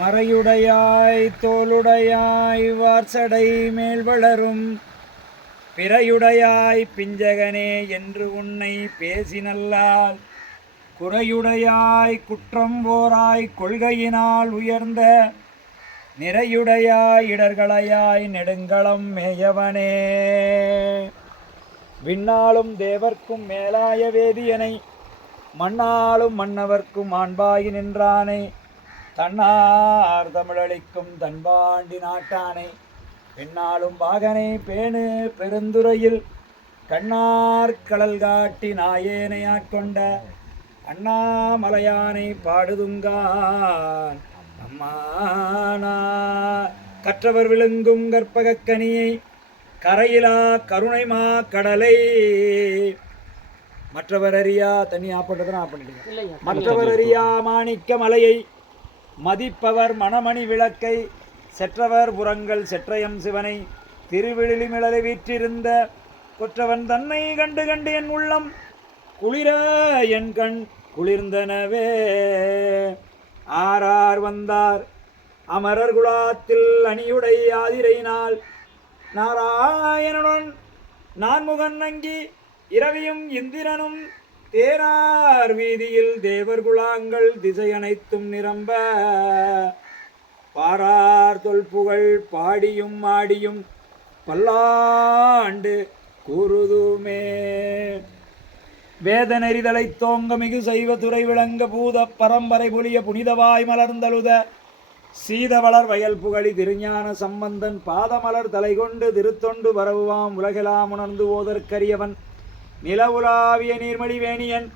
மறையுடையாய் தோளுடையாய் வார்சடை மேல் வளரும். பிறையுடையாய் பிஞ்சகனே என்று உன்னை பேசினல்லால். குறையுடையாய் குற்றம் போராய் கொள்கையினால் உயர்ந்த. நிறையுடையாய் இடர்களையாய் நெடுங்களம் மேயவனே. விண்ணாலும் தேவர்க்கும் மேலாய வேதியனை மண்ணாலும் மன்னவர்க்கும் ஆண்பாகி நின்றானை. தன்னார் தமிழளிக்கும் தன்பாண்டி நாட்டானை பெண்ணாலும் பாகனை பேணு பெருந்துறையில் கண்ணார் கடல் காட்டி நாயேனை ஆட்கொண்ட அண்ணாமலையானை பாடுதுங்கான் அம்மானா கற்றவர் விழுங்கும் கற்பகக் கனியை கரையிலா கருணைமா கடலை. மற்றவர் அறியா தண்ணி ஆப்பட்டதை நான் பண்ணிட்டேன் மற்றவர் அறியா மாணிக்க மலையை மதிப்பவர் மணமணி விளக்கை செற்றவர் புறங்கள் செற்றயம் சிவனை திருவிழிமிழலை வீற்றிருந்த கொற்றவன் தன்னை கண்டு கண்டு என் உள்ளம் குளிர என் கண் குளிர்ந்தனவே. ஆரார் வந்தார் அமரர் குலாத்தில் அணியுடை ஆதிரையினால் நாராயணனுடன் நான்முகன் அங்கி இரவியும் இந்திரனும் தேனார் வீதியில் தேவர் குலாங்கள் திசை அனைத்தும் நிரம்ப. பாரார் தொல்புகழ் பாடியும் ஆடியும் பல்லாண்டு கூறுதுமே. வேதநெறிதலை தோங்க மிகு செய்வ துறை விளங்க பூத பரம்பரை புலிய புனிதவாய் மலர்ந்தழுத. சீதவளர் வயல் புகழி திருஞான சம்பந்தன் பாதமலர் தலை கொண்டு திருத்தொண்டு வரவுவாம் உலகெலாம் உணர்ந்து ஓதற்கரியவன் நிலவுலாவிய நீர்மணி வேணியன்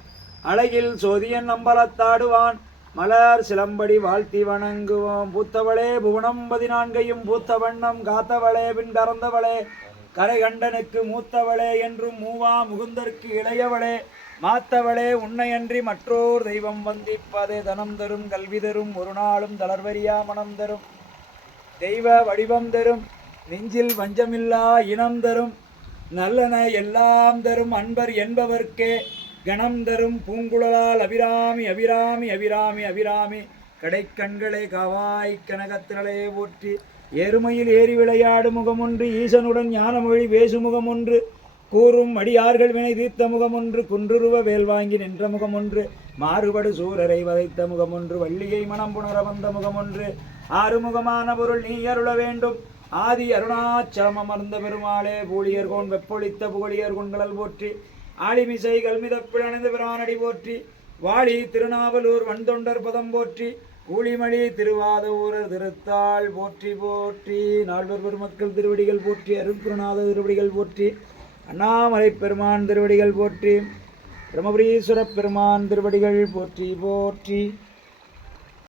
அழகில் சோதியன் அம்பலத்தாடுவான் மலர் சிலம்படி வாழ்த்தி வணங்குவோம். பூத்தவளே புவனம் பதினான்கையும் பூத்த வண்ணம் காத்தவளே பின் கறந்தவளே கரைகண்டனுக்கு மூத்தவளே என்றும் மூவா முகுந்தற்கு இளையவளே மாத்தவளே உன்னையன்றி மற்றோர் தெய்வம் வந்திப்பதே தனம் தரும் கல்வி தரும் ஒரு நாளும் தளர்வரியா மனம் தரும். தெய்வ வடிவம் தரும் நெஞ்சில் வஞ்சமில்லா இனம் தரும். நல்லன எல்லாம் தரும் அன்பர் என்பவர்க்கே கணம் தரும் பூங்குழலால் அபிராமி அபிராமி அபிராமி அபிராமி. கடைக்கண்களே கவாய் கனகத்திரளே போற்றி. எருமையில் ஏறி விளையாடு முகமொன்று ஈசனுடன் ஞானமொழி பேசு முகமொன்று. கூறும் அடியார்கள் வினை தீர்த்த முகமொன்று குன்றுருவ வேல் வாங்கி நின்ற முகமொன்று. மாறுபடு சூரரை வதைத்த முகமொன்று வள்ளியை மனம் புணர வந்த முகமொன்று. ஆறுமுகமான பொருள் நீ அருள வேண்டும். ஆதி அருணாச்சலம் அமர்ந்த பெருமாளே பூழியர் கோன் வெப்பொழித்த புகழியர் கொண்களல் போற்றி ஆளிமிசை கல்மிதப்பிழந்த பிரானடி போற்றி வாளி திருநாவலூர் வன்தொண்டர் பதம் போற்றி ஊழிமணி திருவாத ஊரர் திருத்தாள் போற்றி போற்றி நால்வர் பெருமக்கள் திருவடிகள் போற்றி அருள்குருநாத திருவடிகள் போற்றி அண்ணாமலை பெருமான் திருவடிகள் போற்றி பிரம்மபுரீஸ்வர பெருமான் திருவடிகள் போற்றி போற்றி.